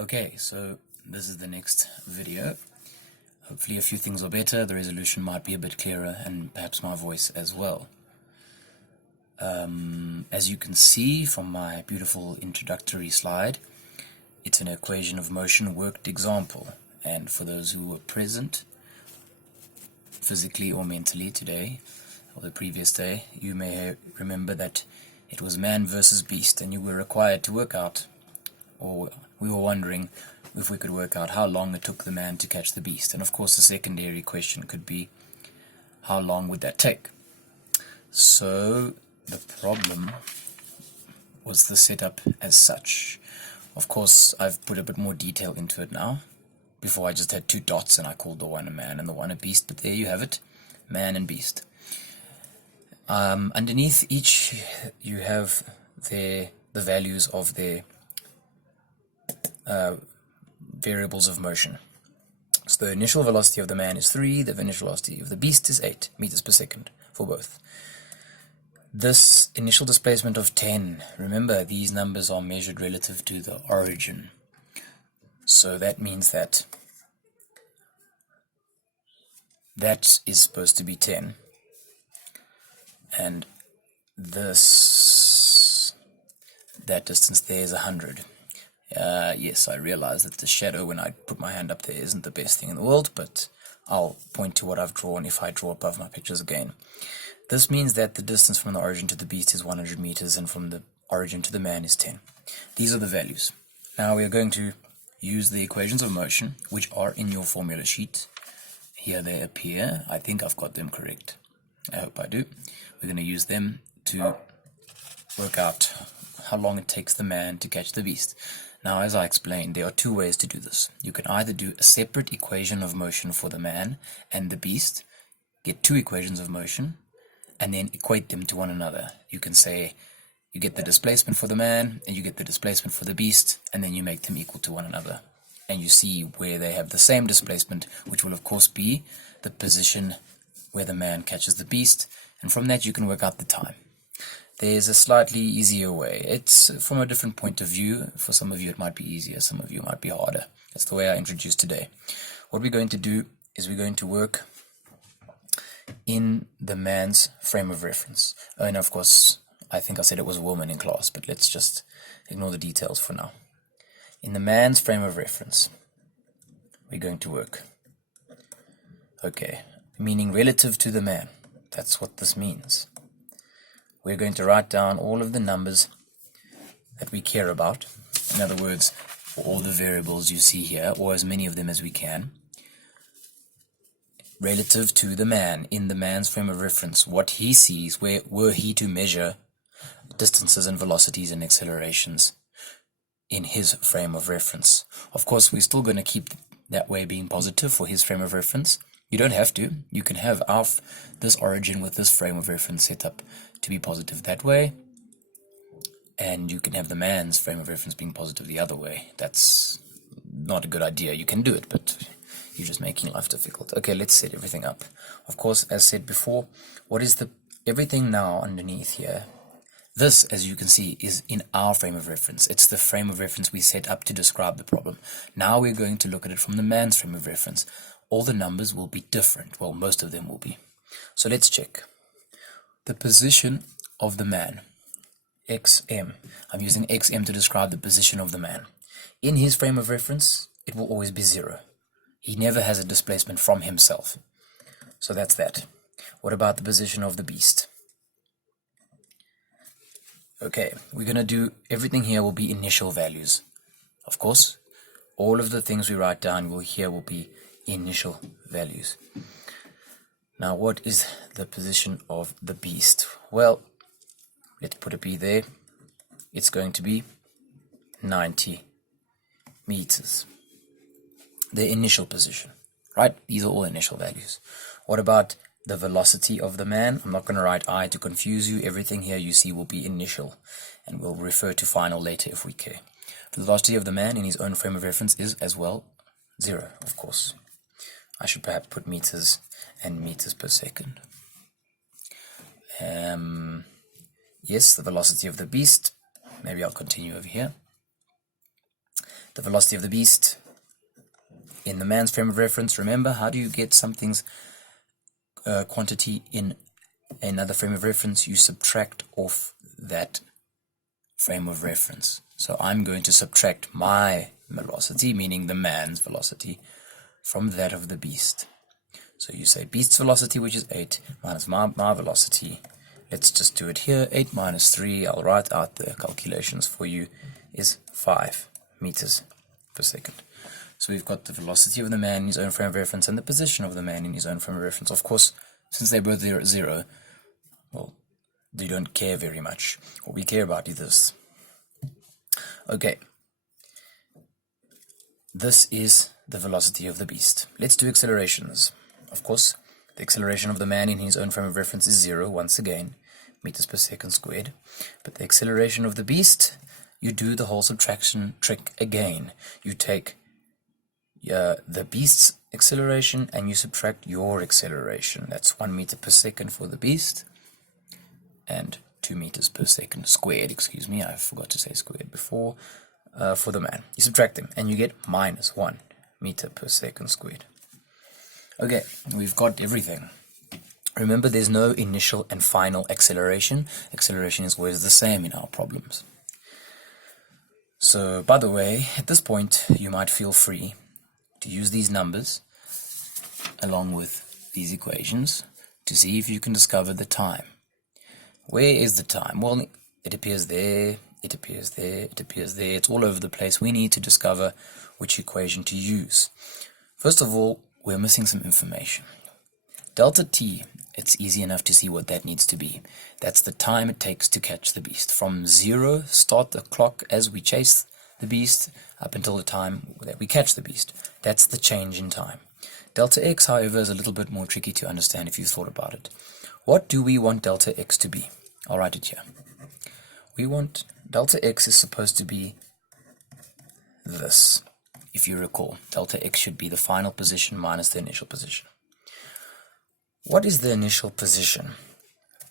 Okay, so this is the next video. Hopefully a few things are better, the resolution might be a bit clearer, and perhaps my voice as well. As you can see from my beautiful introductory slide, it's an equation of motion worked example. And for those who were present, physically or mentally today, or the previous day, you may remember that it was man versus beast, and you were required to work out, or we were wondering if we could work out how long it took the man to catch the beast. And of course the secondary question could be, how long would that take? So the problem was the setup as such. Of course I've put a bit more detail into it now. Before I just had two dots and I called the one a man and the one a beast, but there you have it, man and beast. Underneath each you have the values of their variables of motion. So the initial velocity of the man is 3, the initial velocity of the beast is 8 meters per second for both. This initial displacement of 10, remember these numbers are measured relative to the origin. So that means that that is supposed to be 10, and that distance there is 100. Yes, I realize that the shadow when I put my hand up there isn't the best thing in the world, but I'll point to what I've drawn if I draw above my pictures again. This means that the distance from the origin to the beast is 100 meters, and from the origin to the man is 10. These are the values. Now we are going to use the equations of motion, which are in your formula sheet. Here they appear. I think I've got them correct. I hope I do. We're going to use them to work out how long it takes the man to catch the beast. Now, as I explained, there are two ways to do this. You can either do a separate equation of motion for the man and the beast, get two equations of motion, and then equate them to one another. You can say you get the displacement for the man and you get the displacement for the beast, and then you make them equal to one another. And you see where they have the same displacement, which will of course be the position where the man catches the beast, and from that you can work out the time. There's a slightly easier way. It's from a different point of view. For some of you it might be easier, some of you it might be harder. That's the way I introduced today. What we're going to do is we're going to work in the man's frame of reference. And of course, I think I said it was a woman in class, but let's just ignore the details for now. In the man's frame of reference, we're going to work. Okay, meaning relative to the man. That's what this means. We're going to write down all of the numbers that we care about. In other words, all the variables you see here, or as many of them as we can, relative to the man, in the man's frame of reference, what he sees, where were he to measure distances and velocities and accelerations in his frame of reference. Of course, we're still going to keep that way being positive for his frame of reference. You don't have to. You can have this origin with this frame of reference set up to be positive that way, and you can have the man's frame of reference being positive the other way. That's not a good idea. You can do it, but you're just making life difficult. Okay, let's set everything up. Of course, as said before, what is everything now underneath here? This, as you can see, is in our frame of reference. It's the frame of reference we set up to describe the problem. Now we're going to look at it from the man's frame of reference. All the numbers will be different. Well, most of them will be. So let's check. The position of the man, xm. I'm using xm to describe the position of the man. In his frame of reference, it will always be 0. He never has a displacement from himself. So that's that. What about the position of the beast? Okay, we're going to do everything here will be initial values. Of course, all of the things we write down here will be initial values. Now, what is the position of the beast? Well, let's put a B there. It's going to be 90 meters. The initial position, right? These are all initial values. What about the velocity of the man? I'm not going to write I to confuse you. Everything here you see will be initial, and we'll refer to final later if we care. The velocity of the man in his own frame of reference is as well 0, of course. I should perhaps put meters and meters per second. Yes, the velocity of the beast. Maybe I'll continue over here. the velocity of the beast in the man's frame of reference. Remember, how do you get something's quantity in another frame of reference? You subtract off that frame of reference. So I'm going to subtract my velocity, meaning the man's velocity, from that of the beast. So you say beast's velocity, which is 8, minus my velocity. Let's just do it here. 8 minus 3, I'll write out the calculations for you, is 5 meters per second. So we've got the velocity of the man in his own frame of reference and the position of the man in his own frame of reference. Of course, since they're both there at 0, well, they don't care very much. What we care about is this. Okay. This is the velocity of the beast. Let's do accelerations. Of course, the acceleration of the man in his own frame of reference is 0, once again, meters per second squared. But the acceleration of the beast, you do the whole subtraction trick again. You take the beast's acceleration and you subtract your acceleration. That's 1 meter per second for the beast and 2 meters per second squared, excuse me, I forgot to say squared before, for the man. You subtract them and you get minus 1 meter per second squared. Okay, we've got everything. Remember, there's no initial and final acceleration. Acceleration is always the same in our problems. So, by the way, at this point, you might feel free to use these numbers along with these equations to see if you can discover the time. Where is the time? Well, it appears there, it appears there, it appears there. It's all over the place. We need to discover which equation to use. First of all, we're missing some information. Delta t, it's easy enough to see what that needs to be. That's the time it takes to catch the beast. From 0, start the clock as we chase the beast, up until the time that we catch the beast. That's the change in time. Delta x, however, is a little bit more tricky to understand if you've thought about it. What do we want delta x to be? I'll write it here. We want delta x is supposed to be this. If you recall, delta x should be the final position minus the initial position. What is the initial position?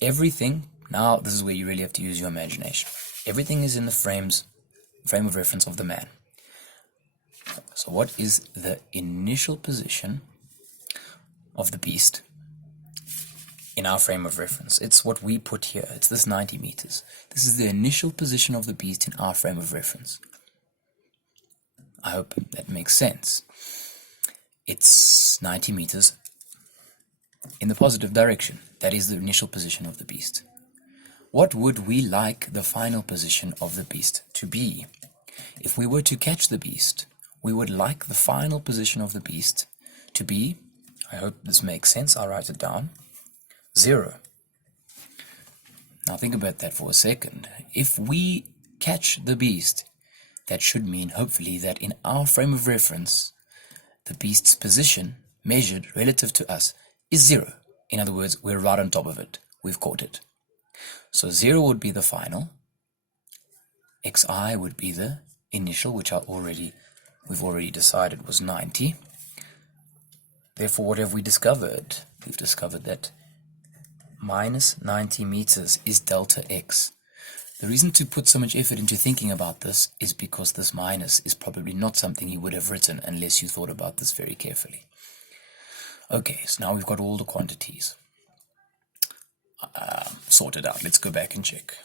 Everything, now this is where you really have to use your imagination. Everything is in the frame of reference of the man. So what is the initial position of the beast in our frame of reference? It's what we put here. It's this 90 meters. This is the initial position of the beast in our frame of reference. I hope that makes sense. It's 90 meters in the positive direction. That is the initial position of the beast. What would we like the final position of the beast to be? If we were to catch the beast, we would like the final position of the beast to be, I hope this makes sense, I'll write it down, 0. Now think about that for a second. If we catch the beast, that should mean, hopefully, that in our frame of reference, the beast's position, measured relative to us, is 0. In other words, we're right on top of it. We've caught it. So 0 would be the final. Xi would be the initial, which we've already decided was 90. Therefore, what have we discovered? We've discovered that minus 90 meters is delta x. The reason to put so much effort into thinking about this is because this minus is probably not something you would have written unless you thought about this very carefully. Okay, so now we've got all the quantities sorted out. Let's go back and check.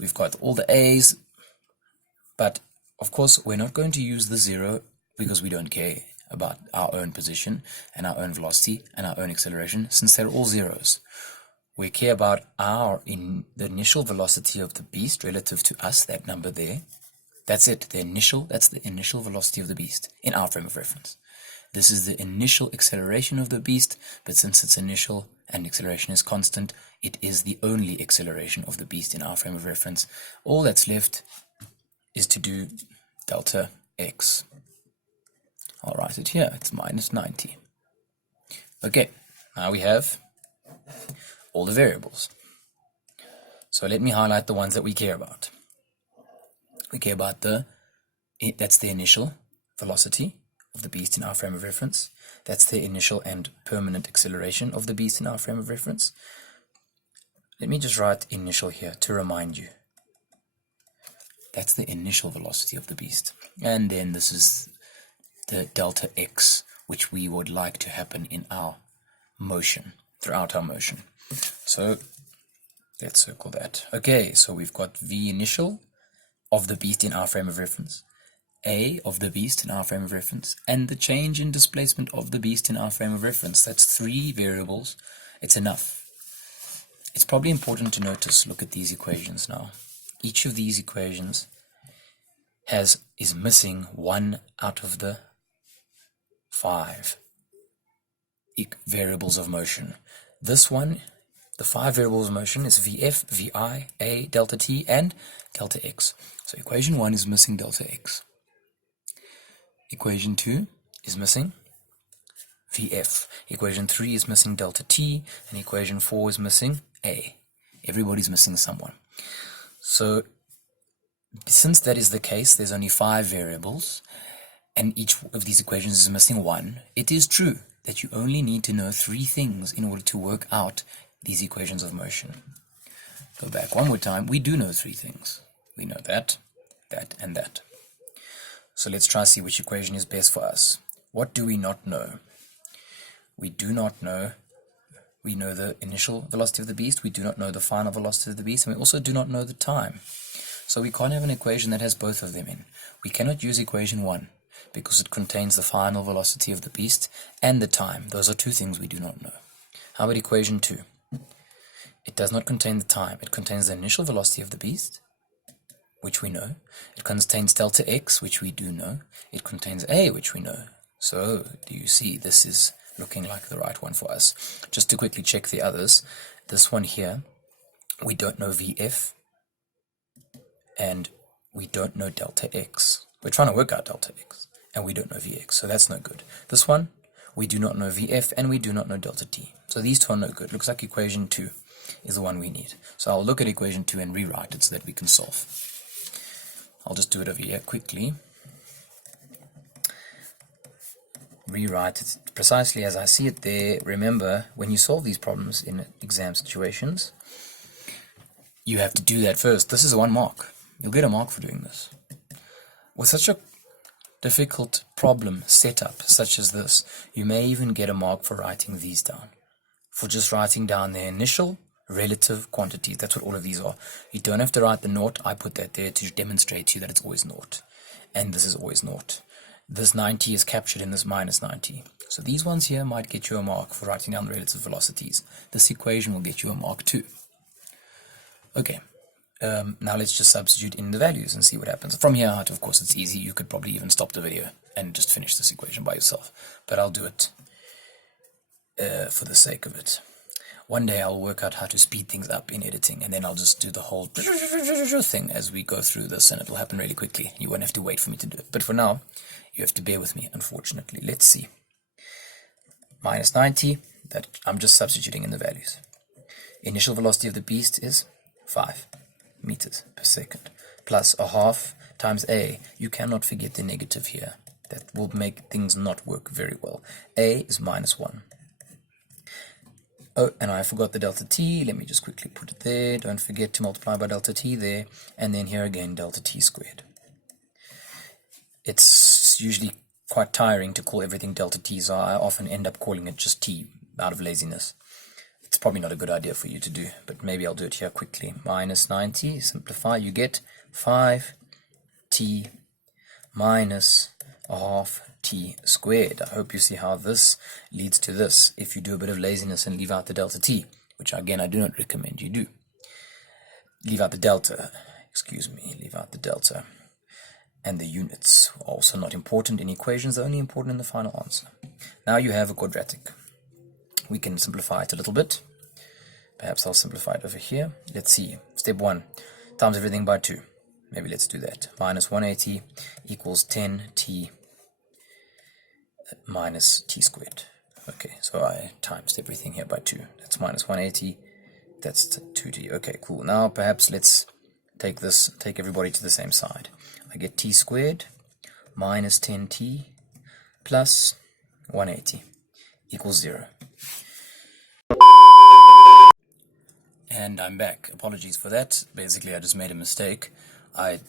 We've got all the a's, but of course we're not going to use the 0 because we don't care about our own position and our own velocity and our own acceleration, since they're all zeros. We care about the initial velocity of the beast relative to us, that number there. That's it, that's the initial velocity of the beast in our frame of reference. This is the initial acceleration of the beast, but since its initial and acceleration is constant, it is the only acceleration of the beast in our frame of reference. All that's left is to do delta x. I'll write it here, it's minus 90. Okay, now we have all the variables. So let me highlight the ones that we care about. We care about that's the initial velocity of the beast in our frame of reference. That's the initial and permanent acceleration of the beast in our frame of reference. Let me just write initial here to remind you That's the initial velocity of the beast. And then this is the delta x, which we would like to happen in our motion, throughout our motion. So let's circle that. Okay, so we've got v initial of the beast in our frame of reference, a of the beast in our frame of reference, and the change in displacement of the beast in our frame of reference. That's 3 variables. It's enough. It's probably important to notice, look at these equations now. Each of these equations is missing 1 out of the 5 variables of motion. This one, the 5 variables of motion, is Vf, Vi, A, delta t, and delta x. So equation 1 is missing delta x. Equation 2 is missing Vf. Equation 3 is missing delta t, and equation 4 is missing A. Everybody's missing someone. So since that is the case, there's only 5 variables, and each of these equations is missing 1. It is true that you only need to know 3 things in order to work out these equations of motion. Go back one more time. We do know 3 things. We know that, and that. So let's try to see which equation is best for us. What do we not know? We do not know. We know the initial velocity of the beast. We do not know the final velocity of the beast. And we also do not know the time. So we can't have an equation that has both of them in. We cannot use equation 1 because it contains the final velocity of the beast and the time. Those are 2 things we do not know. How about equation 2? It does not contain the time. It contains the initial velocity of the beast, which we know. It contains delta x, which we do know. It contains a, which we know. So, do you see, this is looking like the right one for us. Just to quickly check the others, this one here, we don't know Vf, and we don't know delta x. We're trying to work out delta x, and we don't know Vx, so that's no good. This one, we do not know Vf, and we do not know delta t. So these 2 are no good. Looks like equation 2 is the one we need. So I'll look at equation 2 and rewrite it so that we can solve. I'll just do it over here quickly. Rewrite it precisely as I see it there. Remember, when you solve these problems in exam situations, you have to do that first. This is 1 mark. You'll get a mark for doing this. With such a difficult problem setup such as this, you may even get a mark for writing these down. For just writing down the initial relative quantities. That's what all of these are. You don't have to write the naught. I put that there to demonstrate to you that it's always naught. And this is always naught. This 90 is captured in this minus 90. So these ones here might get you a mark for writing down the relative velocities. This equation will get you a mark too. Okay, now let's just substitute in the values and see what happens. From here out, of course, it's easy. You could probably even stop the video and just finish this equation by yourself. But I'll do it for the sake of it. One day I'll work out how to speed things up in editing, and then I'll just do the whole thing as we go through this, and it'll happen really quickly. You won't have to wait for me to do it. But for now, you have to bear with me, unfortunately. Let's see. Minus 90, that I'm just substituting in the values. Initial velocity of the beast is 5 meters per second, plus a half times a. You cannot forget the negative here. That will make things not work very well. A is minus 1. Oh, and I forgot the delta t. Let me just quickly put it there. Don't forget to multiply by delta t there. And then here again, delta t squared. It's usually quite tiring to call everything delta t, so I often end up calling it just t out of laziness. It's probably not a good idea for you to do, but maybe I'll do it here quickly. Minus 90, simplify, you get 5t minus a half t squared. I hope you see how this leads to this if you do a bit of laziness and leave out the delta t, which again I do not recommend you do. Leave out the delta, leave out the delta. And the units are also not important in equations, they're only important in the final answer. Now you have a quadratic. We can simplify it a little bit. Perhaps I'll simplify it over here. Let's see. Step 1, times everything by 2. Maybe let's do that. Minus 180 equals 10t minus t squared. Okay, so I times everything here by 2. That's minus 180. That's 2t. Okay, cool. Now perhaps let's take everybody to the same side. I get t squared minus 10t plus 180 equals 0. And I'm back. Apologies for that. Basically, I just made a mistake. I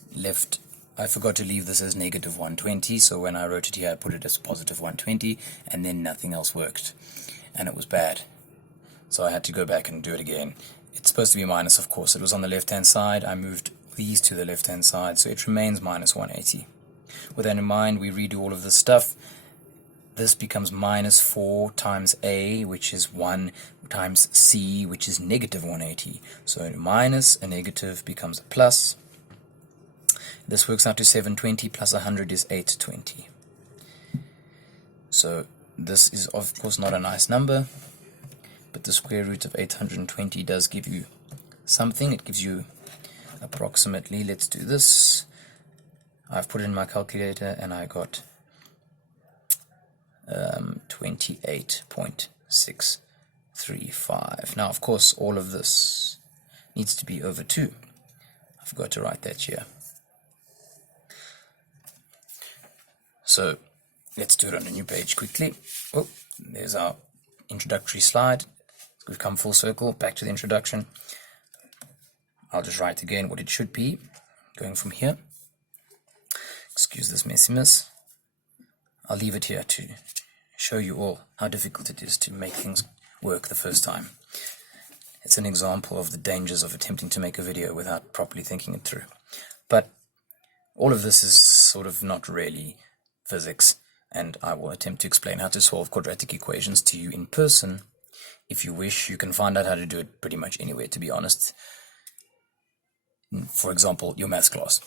forgot to leave this as negative 120, so when I wrote it here I put it as positive 120, and then nothing else worked, and it was bad. So I had to go back and do it again. It's supposed to be minus, of course. It was on the left hand side. I moved these to the left hand side, so it remains minus 180. With that in mind, we redo all of this stuff. This becomes minus 4 times A, which is 1, times C, which is negative 180. So a minus a negative becomes a plus. This works out to 720 plus 100 is 820. So this is of course not a nice number, but the square root of 820 does give you something. It gives you approximately, let's do this. I've put it in my calculator and I got 28.635. Now, of course, all of this needs to be over 2. I forgot to write that here. So let's do it on a new page quickly. Oh, there's our introductory slide. We've come full circle, back to the introduction. I'll just write again what it should be, going from here. Excuse this messiness. I'll leave it here to show you all how difficult it is to make things work the first time. It's an example of the dangers of attempting to make a video without properly thinking it through. But all of this is sort of not really physics, and I will attempt to explain how to solve quadratic equations to you in person. If you wish, you can find out how to do it pretty much anywhere, to be honest. For example, your maths class.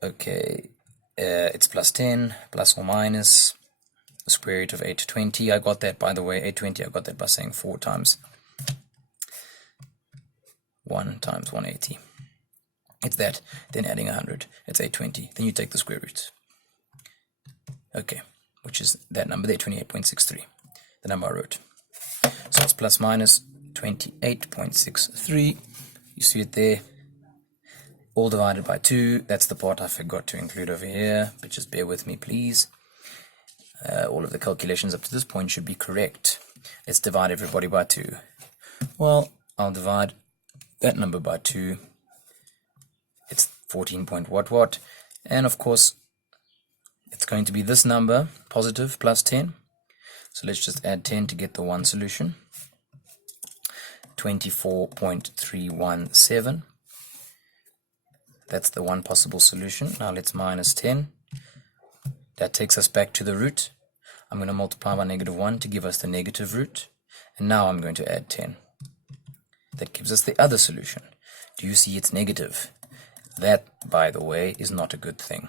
Okay, it's plus 10, plus or minus the square root of 820. I got that, by the way, 820, I got that by saying 4 times 1 times 180. It's that, then adding 100, it's 820. Then you take the square root. Okay, which is that number there, 28.63, the number I wrote. So it's plus minus 28.63. You see it there, all divided by 2. That's the part I forgot to include over here, but just bear with me, please. All of the calculations up to this point should be correct. Let's divide everybody by 2. Well, I'll divide that number by 2. It's 14 point what, and of course it's going to be this number, positive, plus 10. So let's just add 10 to get the one solution. 24.317. That's the one possible solution. Now let's minus 10. That takes us back to the root. I'm going to multiply by negative 1 to give us the negative root. And now I'm going to add 10. That gives us the other solution. Do you see it's negative? That, by the way, is not a good thing.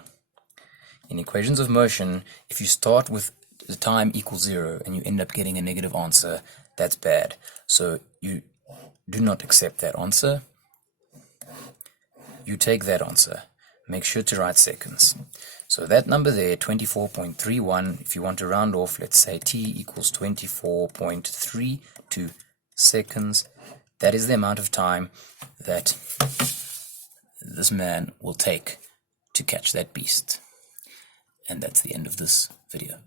In equations of motion, if you start with the time equals 0 and you end up getting a negative answer, that's bad. So you do not accept that answer. You take that answer. Make sure to write seconds. So that number there, 24.31, if you want to round off, let's say t equals 24.32 seconds. That is the amount of time that this man will take to catch that beast. And that's the end of this video.